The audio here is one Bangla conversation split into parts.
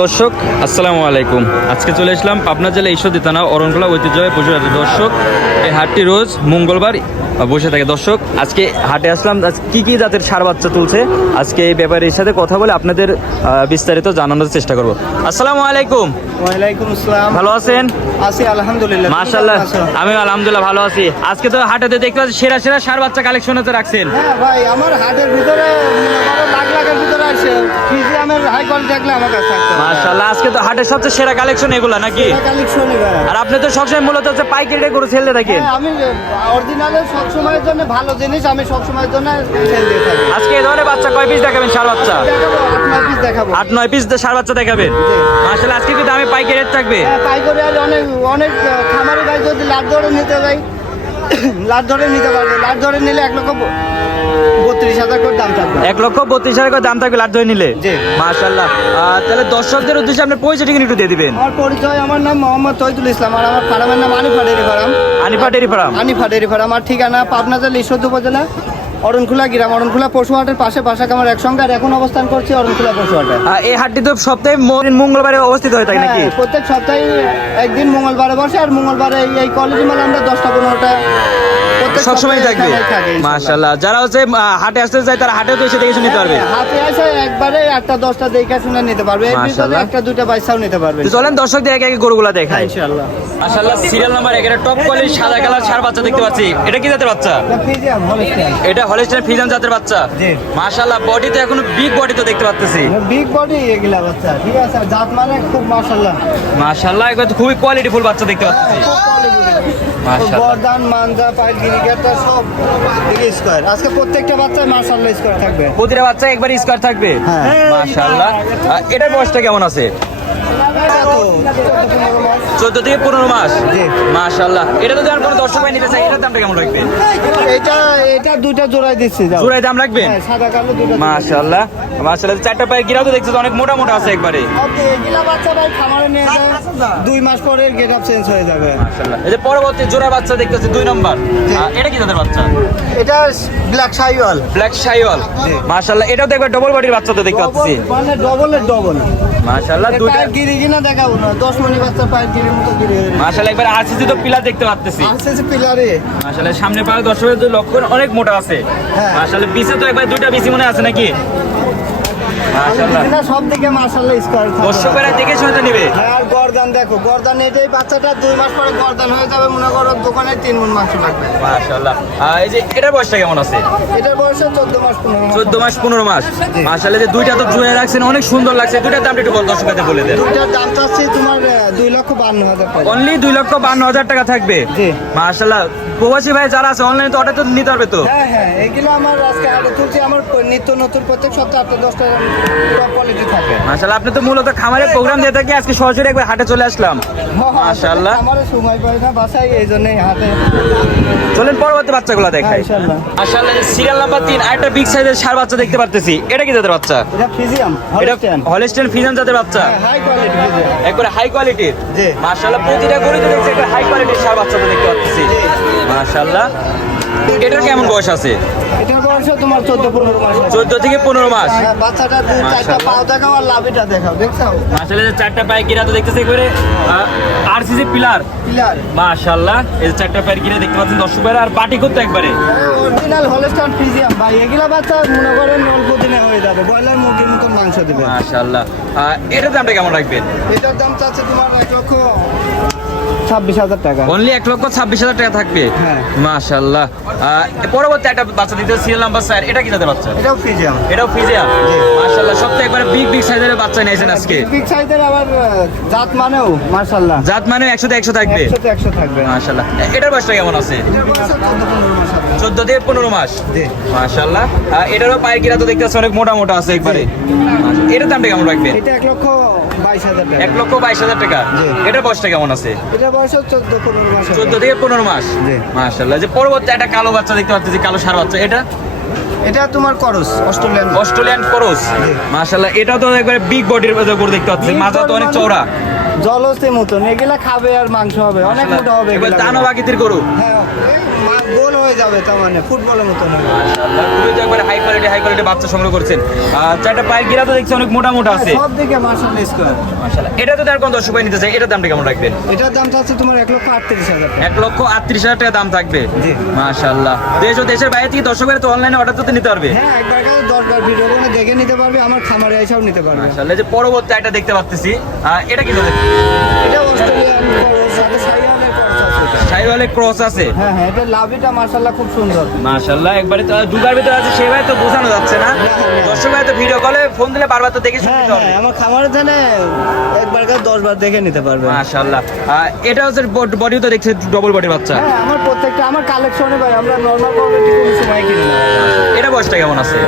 দর্শক আসসালামু আলাইকুম। আজকে চলে আসলাম পাবনা জেলা ঈশ্বরদী থানা অরণখোলা ঐতিহ্যবাহী পশু হাটে। দর্শক এই হাটটি রোজ মঙ্গলবার বসে থাকে। দর্শক আজকে হাটে আসলাম, কি কি জাতের ষাঁড় বাচ্চা তুলছে আজকে এই ব্যাপারের সাথে কথা বলে আপনাদের বিস্তারিত জানানোর চেষ্টা করব। আসসালামু আলাইকুম। ওয়ালাইকুম আসসালাম। ভালো আছেন? আছি আলহামদুলিল্লাহ। মাশাআল্লাহ, আমি আলহামদুলিল্লাহ ভালো আছি। আজকে তো হাটেতে দেখতে পাচ্ছি সেরা সেরা ষাঁড় বাচ্চা কালেকশন হতে রাখছেন। হ্যাঁ ভাই, আমার হাটের ভিতরে লাখ লাখের ভিতরে আছে ফিজিয়ামের হাই কোয়ালিটি থাকলে আমার কাছে থাকতো। মাশাআল্লাহ, আজকে তো হাটের সবচেয়ে সেরা কালেকশন এগুলা নাকি? কালেকশনই ভাই। আর আপনি তো সবসময় মূলত হচ্ছে পাইকারি করে সেল দিয়ে থাকেন। হ্যাঁ, আমি অরিজিনালে সব সময়ের জন্য ভালো জিনিস আমি সব সময়ের জন্য সেল দিয়ে থাকি। আজকে এই ধরনের বাচ্চা কয় পিস দেখাবেন? ষাঁড় বাচ্চা দেখাবো 8-9 পিস দেখাবো। 8-9 পিস ষাঁড় বাচ্চা দেখাবেন। মাশাআল্লাহ, আজকে কি দামে পাইকারি রেট থাকবে? হ্যাঁ, পাইকারি আর অনেক অনেক খামারি ভাই যদি লাট ধরে নিতে যাই লাট ধরে নিতে পারবে। লাট ধরে নিলে 1,32,000 করে দাম থাকবে। 1,32,000 করে দাম থাকবে লাট ধরে নিলে। জি। মাশাআল্লাহ, তাহলে দর্শকদের উদ্দেশ্যে আপনার পরিচয়টা একটু দিয়ে দিবেন। আমার পরিচয়, আমার নাম মোহাম্মদ তৈদুল ইসলাম আর আমার ফার্মের নাম Anifa dairy farm. Anifa dairy farm. আমার ঠিকানা পাবনা জেলা ঈশ্বরদী উপজেলা অরণখোলা গ্রাম, অরণখোলা পশু হাটের পাশে আমার একসঙ্গে। আর এখন অবস্থান করছি অরণখোলা পশু হাটে। এই হাটটি তো সপ্তাহে মঙ্গলবারে অবস্থিত হয়ে থাকে নাকি? হ্যাঁ, প্রত্যেক সপ্তাহে একদিন মঙ্গলবারে বসে। আর মঙ্গলবারে এই কোয়ালিটি মাল আমরা 10টা-15টা সবসময় থাকবে। মাশাআল্লাহ, যারা হচ্ছে হাটে আসতে চায় তারা হাটেও তো এসে দেখে শুনে নিতে পারবে। হাতে এসে একবারে 8টা-10টা দেখে শুনে নিতে পারবে। এর ভিতরে মাশাআল্লাহ। 1টা-2টা বাইসাও নিতে পারবে। তো চলেন দর্শকদের একে একে গরুগুলা দেখাই। ইনশাআল্লাহ। মাশাআল্লাহ, সিরিয়াল নাম্বার 1 এর টপ কোয়ালিটি সাদা কালার ষাঁড় বাচ্চা দেখতে পাচ্ছি। এটা কি জাতের বাচ্চা? ফিজিয়াম হলস্টাইন। এটা হলিস্টাইন ফ্রিজিয়ান জাতের বাচ্চা। জি। মাশাআল্লাহ, বডি তো এখনো বিগ বডি তো দেখতে পাচ্ছি। বিগ বডি এগুলা বাচ্চা, ঠিক আছে। জাত মানে খুব মাশাআল্লাহ। মাশাআল্লাহ, একবার খুবই কোয়ালিটিফুল বাচ্চা দেখতে পাচ্ছি। মাশাআল্লাহ। গর্দান মানজা পাইল গিরিগেটা সব দিকে স্কয়ার। আজকে প্রত্যেকটা বাচ্চা মাশাআল্লাহ স্কয়ার থাকবে। প্রতিটা বাচ্চা একবার স্কয়ার থাকবে। হ্যাঁ। মাশাআল্লাহ। এটার বয়সটা কেমন আছে? 14 থেকে 15 মাস। জি। মাশাআল্লাহ, এটা তো যার কোনো দর্শক ভাই নিতে চাই, এটার দামটা কেমন রাখবেন? এটা দুইটা জোড়াই দিচ্ছি। যাও। জোড়ায় দাম রাখবেন? হ্যাঁ, সাদা কালো দুইটা। মাশাআল্লাহ। মাশাআল্লাহ, চারটা পায়ে গিরাও তো দেখছো অনেক মোটা মোটা আছে একবারে। ওকে, এগুলা বাচ্চা ভাই খামারে নিয়ে যায় 2 মাস পরে গেটআপ চেঞ্জ হয়ে যাবে। মাশাআল্লাহ, এই যে পরবর্তী জোড়া বাচ্চা দেখতেছি 2 নম্বর। এটা কি জাতের বাচ্চা? এটা ব্ল্যাক শাইওয়াল। ব্ল্যাক শাইওয়াল। জি। মাশাআল্লাহ, এটাও তো একবার ডবল বডির বাচ্চা তো দেখতে পাচ্ছি। মানে ডবলের ডবল। মাশাআল্লাহ, দুইটা পায়ের গিরি কিনা দেখাবো না, 10 মনি বাচ্চা পায়ের গিরির মতো গিরি। মাশাআল্লাহ, একবার আরসিসি তো পিলার দেখতে পাচ্ছি। আসছে পিলারে। মাশাআল্লাহ, সামনে পায়ে দর্শকের যে লক্ষণ অনেক মোটা আছে। হ্যাঁ। মাশাআল্লাহ, পিছে তো একবার দুইটা বেশি মনে আছে নাকি? মাশাআল্লাহ, এটা সব দিকে মাশাআল্লাহ স্কয়ার থাকবে। দর্শকেরা দেখে শুনে নেবে। হ্যাঁ, আর গর্দান দেখো, গর্দান এটাই বাচ্চাটা 2 মাস পরে গর্দান হয়ে যাবে। মনে করো দোকানে 3 মণ মাংস লাগবে। মাশাআল্লাহ, এই যে এটার বয়সটা কেমন আছে? এটার বয়স 14 মাস 15 মাস। 14 মাস 15 মাস। মাশাআল্লাহ, যে দুইটা তো জুয়ে রাখছেন, অনেক সুন্দর লাগছে। দুইটার দামটা একটু দর্শকদের বলে দেন। দুটার দাম চাচ্ছি তোমার 2,52,000 টাকা। অনলি 2,52,000 টাকা থাকবে। জি। মাশাআল্লাহ, প্রবাসী ভাই যারা আছে অনলাইনে তো অর্ডার তো নিতে পারবে তো? হ্যাঁ হ্যাঁ, এগুলো আমার আজকে হাটে তুলছি। আমার নিত্য নতুন প্রত্যেক সপ্তাহে 8-10টা টপ কোয়ালিটি থাকে। মাশাআল্লাহ, আপনি তো মূলত খামারে প্রোগ্রাম দিয়ে থাকি, আজকে সরাসরি একবার হাটে চলে আসলাম। মাশাআল্লাহ। আমার সময় পাই না বাসায়, এই জন্যই হাটে। চলেন পরবর্তী বাচ্চাগুলো দেখাই। হ্যাঁ, ইনশাআল্লাহ। মাশাআল্লাহ, সিরিয়াল নাম্বার 3 আরেকটা বিগ সাইজের ষাঁড় বাচ্চা দেখতে পারতেছি। এটা কি জাতের বাচ্চা? এটা ফিজিয়াম এটা হলস্টাইন। হলিস্টাইন ফ্রিজিয়ান জাতের বাচ্চা। হাই কোয়ালিটি ফিজিয়াম। একবারে হাই কোয়ালিটির। জি। মাশাআল্লাহ, প্রতিটা গরু তো দেখছি একটা হাই কোয়ালিটির ষাঁড় বাচ্চা তো দেখতে পাচ্ছি। মাশাআল্লাহ, এটার কেমন বয়স আছে? এটার বয়স তোমার 14-15 মাস। 14 থেকে 15 মাস। হ্যাঁ, বাচ্চাটা 2-4টা পাও দেখাও আর লাভিটা দেখাও, দেখছো? আসলে যে চারটা পায়ে গিরা তো দেখতেছি একবারে আরসিসি পিলার। পিলার। মাশাআল্লাহ, এই যে চারটা পায়ের গিরা দেখতে পাচ্ছেন দর্শক ভাইরা, আর পাটি করতে একবারে। অরিজিনাল হলস্টাইন ফিজিয়াম ভাই। এগুলা বাচ্চা মনে করেন অল্প দিনে হয়ে যাবে, ব্রয়লার মুরগির মতো মাংস দিবে। মাশাআল্লাহ, এটার দামটা কেমন রাখবেন? এটার দাম চাচ্ছে তোমার 1,26,000 টাকা। অনলি 1,26,000 টাকা থাকবে। হ্যাঁ। মাশাআল্লাহ, পরবর্তী একটা বাচ্চা দিতে সিরিয়াল নাম্বার 4। এটা কি জাতের বাচ্চা? এটাও ফিজিয়াম। এটাও ফিজিয়াম। মাশাআল্লাহ, সবথেকে একবারে বিগ সাইজের বাচ্চা নিয়েছেন আজকে। বিগ সাইজের আবার জাত মানেও মাশাআল্লাহ জাত মানে 100 তে 100 থাকবে। 100 থাকবে। মাশাআল্লাহ, এটার বয়সটা কেমন আছে? এটার বয়স 14-15 মাস হবে। 14 থেকে 15 মাস। জি। মাশাআল্লাহ, এটারও পায়ের গিরা তো দেখতে পাচ্ছি অনেক মোটা মোটা আছে একবারে। এটার দামটা কেমন রাখবেন? এটা 1,22,000 টাকা। 1,22,000 টাকা। জি। এটার বয়সটা কেমন আছে? এটার বয়স 14-15 মাস হবে। 14 থেকে 15 মাস। জি। মাশাআল্লাহ, যে পরবর্তী একটা কালো বাচ্চা দেখতে পাচ্ছি, যে কালো ষাঁড় বাচ্চা। এটা এটা তোমার করস অস্ট্রেলিয়ান। Australian cross. জি। মাশাআল্লাহ, এটাও তো একবারে বিগ বডির গরু দেখতে পাচ্ছি, মাজা তো অনেক চওড়া। জলসের মতন এগুলা খাবে আর মাংস হবে, অনেক মোটা হবে এবার এগুলা। দানো বাকিতির গরু। হ্যাঁ, গোল হয়ে যাবে, তার মানে ফুটবলের মতো হবে। মাশাআল্লাহ, খুবই তো একবারে হাই কোয়ালিটি বাচ্চা সংগ্রহ করছেন। চারটা পায়ের গিরা তো দেখছি অনেক মোটা মোটা আছে। সব দিকে মাশাআল্লাহ স্কোয়ার। মাশাআল্লাহ, এটা তো আর কোন দর্শক ভাই নিতে চাই, এটার দামটা কেমন রাখবেন? এটার দামটা আছে তোমার 1,38,000 টাকা। 1,38,000 টাকা দাম থাকবে। জি। মাশাআল্লাহ, দেশ ও দেশের বাইরে থেকে দর্শক ভাই তো অনলাইনে অর্ডার তো নিতে পারবে। হ্যাঁ, একবার করে 10 বার ভিডিও করে দেখে নিতে পারবে, আমার খামারে এসেও নিতে পারবে। মাশাআল্লাহ, যে পরবর্তী একটা দেখতে পাচ্ছি, এটা কি ধরে? এটা অস্ট্রেলিয়ান ক্রস, সাথে শাইওয়ালের ক্রস আছে। শাইওয়ালের ক্রস আছে। হ্যাঁ হ্যাঁ, এটা লাভিটা মাশাআল্লাহ খুব সুন্দর। মাশাআল্লাহ, একবারে তো দুগার ভিতরে আছে, সেভাবে তো বোঝানো যাচ্ছে না। দর্শক ভাই তো ভিডিও কলে ফোন দিলে বারবার তো দেখে শুনতে হ্যাঁ হবে। হ্যাঁ, আমার খামারে জানে একবার করে 10 বার দেখে নিতে পারবে। মাশাআল্লাহ, এটা হচ্ছে বডি তো দেখছে ডবল বডি বাচ্চা। হ্যাঁ, আমার প্রত্যেকটা আমার কালেকশনে ভাই, আমরা নরমাল কোয়ালিটি কোন সময় কিনি না। এটা বয়সটা কেমন আছে?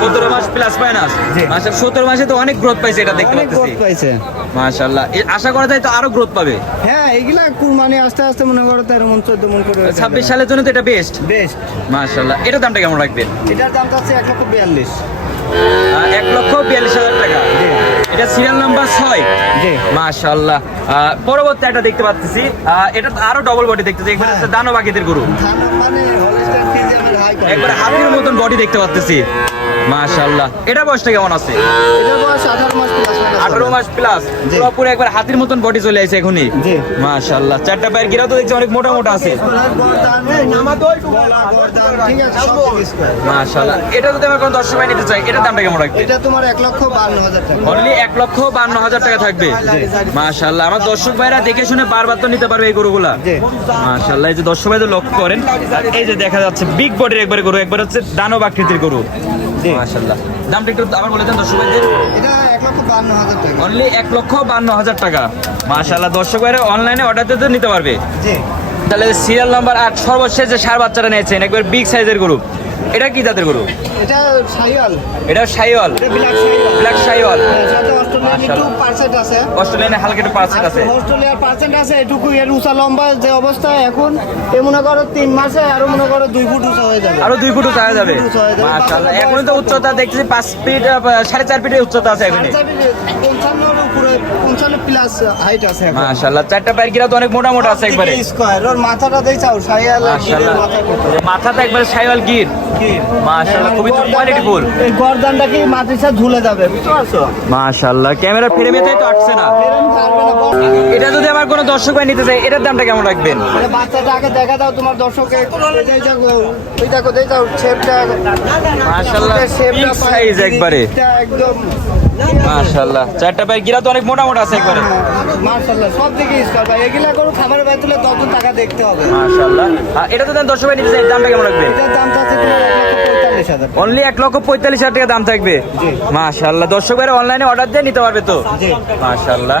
17 মাস প্লাস মাইনাস। মাশাআল্লাহ, 17 মাসে তো অনেক গ্রোথ পাইছে, এটা দেখতে অনেক পাচ্ছি। গ্রোথ পাইছে। মাশাআল্লাহ, আশা করা যায় তো আরো গ্রোথ পাবে। হ্যাঁ, এগুলা কুরবানি আস্তে আস্তে মনে করো 13 মন 14 মন করে 26 সালের জন্য তো এটা বেস্ট। বেস্ট। মাশাআল্লাহ, এটার দামটা কেমন রাখবেন? এটার দামটা আছে 1,42,000। 1,42,000 টাকা। জি। এটা সিরিয়াল নাম্বার 6। জি। মাশাআল্লাহ, পরবর্তী একটা দেখতে পাচ্ছি, এটা তো আরো ডবল বডি দেখতেছি, একবার হচ্ছে দানো বাকিদের গরু, ধান মানে হলস্টাইন ফ্রিজিয়ানের হাই কোয়ালিটি। একবার হাতির মতন বডি দেখতে পাচ্ছি। মাশাআল্লাহ, এটা বয়সটা কেমন আছে? এটা বয়স 18 মাস প্লাস। 18 মাস প্লাস, জি। পুরো একবার হাতির মতন বডি চলে আসে এখনই। জি। মাশাআল্লাহ, চারটা পায়ের গিরাও তো দেখছি অনেক মোটা মোটা আছে। মাশাআল্লাহ, এটা যদি আমার কোনো দর্শক ভাই নিতে চাই, এটার দামটা কেমন রাখবে? এটা তোমার 1,52,000 টাকা। অনলি 1,52,000 টাকা থাকবে। মাশাআল্লাহ, আমার দর্শক ভাইরা দেখে শুনে বারবার তো নিতে পারবে এই গরুগুলা। জি। মাশাআল্লাহ, এই যে দর্শক ভাই লক্ষ্য করেন, আর এই যে দেখা যাচ্ছে বিগ বডির একবারে গরু, একবার হচ্ছে দানব আকৃতির গরু। জি। মাশাআল্লাহ, দামটা একটু আবার বলে দেন দর্শক ভাইদের। এটা 1,52,000 টাকা। অনলি 1,52,000 টাকা। মাশাআল্লাহ, দর্শক ভাইরা অনলাইনে অর্ডার দিতে নিতে পারবে। জি। তাহলে সিরিয়াল নাম্বার 8 সর্বশেষ যে ষাঁড় বাচ্চাটা নিয়েছেন, একবার বিগ সাইজের গরু, এটা কি জাতের গরু? এটা শাইওয়াল। এটা শাইওয়াল, এটা ব্ল্যাক শাইওয়াল। ব্ল্যাক শাইওয়াল। হ্যাঁ, সাথে অস্ট্রেলিয়ান একটু পার্সেন্ট আছে। অস্ট্রেলিয়ানে হালকা একটু পার্সেন্ট আছে। অস্ট্রেলিয়ার পার্সেন্ট আছে এটুকু। এর উঁচা লম্বা যে অবস্থা এখন, এ মনে করো 3 মাসে আরো মনে করো 2 ফুট উঁচা হয়ে যাবে। আরো 2 ফুট উঁচা হয়ে যাবে। 2 ফুট উঁচা হয়ে যাবে। মাশাআল্লাহ, এখনই তো উচ্চতা দেখছি 5 ফিট 4.5 ফিটের উচ্চতা আছে এখনই। 55 উপরে 55 প্লাস হাইট আছে এখন। মাশাআল্লাহ, চারটা পায়ের গিরা তো অনেক মোটা মোটা আছে একবারে। স্কয়ার ওর মাথাটা দেই চাও শাইওয়াল আর গিরের মাশাআল্লাহ, মাথা কত। মাথাটা একবারে শাইওয়াল গির। মাশাআল্লাহ, খুবই তো কোয়ালিটিফুল। এই গর্দানটা কি মাটির সাথে ঝুলে যাবে, বুঝতে পারছো? মাশাআল্লাহ, ক্যামেরা ফ্রেমেতেই তো আটছে না। এরকম পারবে না বল। এটা যদি আমার কোনো দর্শক ভাই নিতে চাই, এটার দামটা কেমন রাখবেন? মানে বাচ্চাটা আগে দেখা দাও তোমার দর্শকে। এই দেখো, ওই দেখো, দেই দাও শেপটা। মাশাআল্লাহ, শেপটা big size একবারে। একদম মাশাআল্লাহ, চারটা পায়ের গিরা তো অনেক মোটা মোটা আছে একবারে। মাশাআল্লাহ, সব দিকে স্কয়ার ভাই। এগুলা করো খাবারের বাইরে তুলে 10 টাকা দেখতে হবে। মাশাআল্লাহ, এটা যদি দর্শক ভাই নিতে চাই, দামটা কেমন রাখবেন? এটার দামটা আছে তোমার 1,45,000 টাকা। অনলি 1,45,000 টাকা দাম থাকবে। জি। মাশাআল্লাহ, দর্শক ভাইরা অনলাইনে অর্ডার দিয়ে নিতে পারবে তো। জি। মাশাআল্লাহ।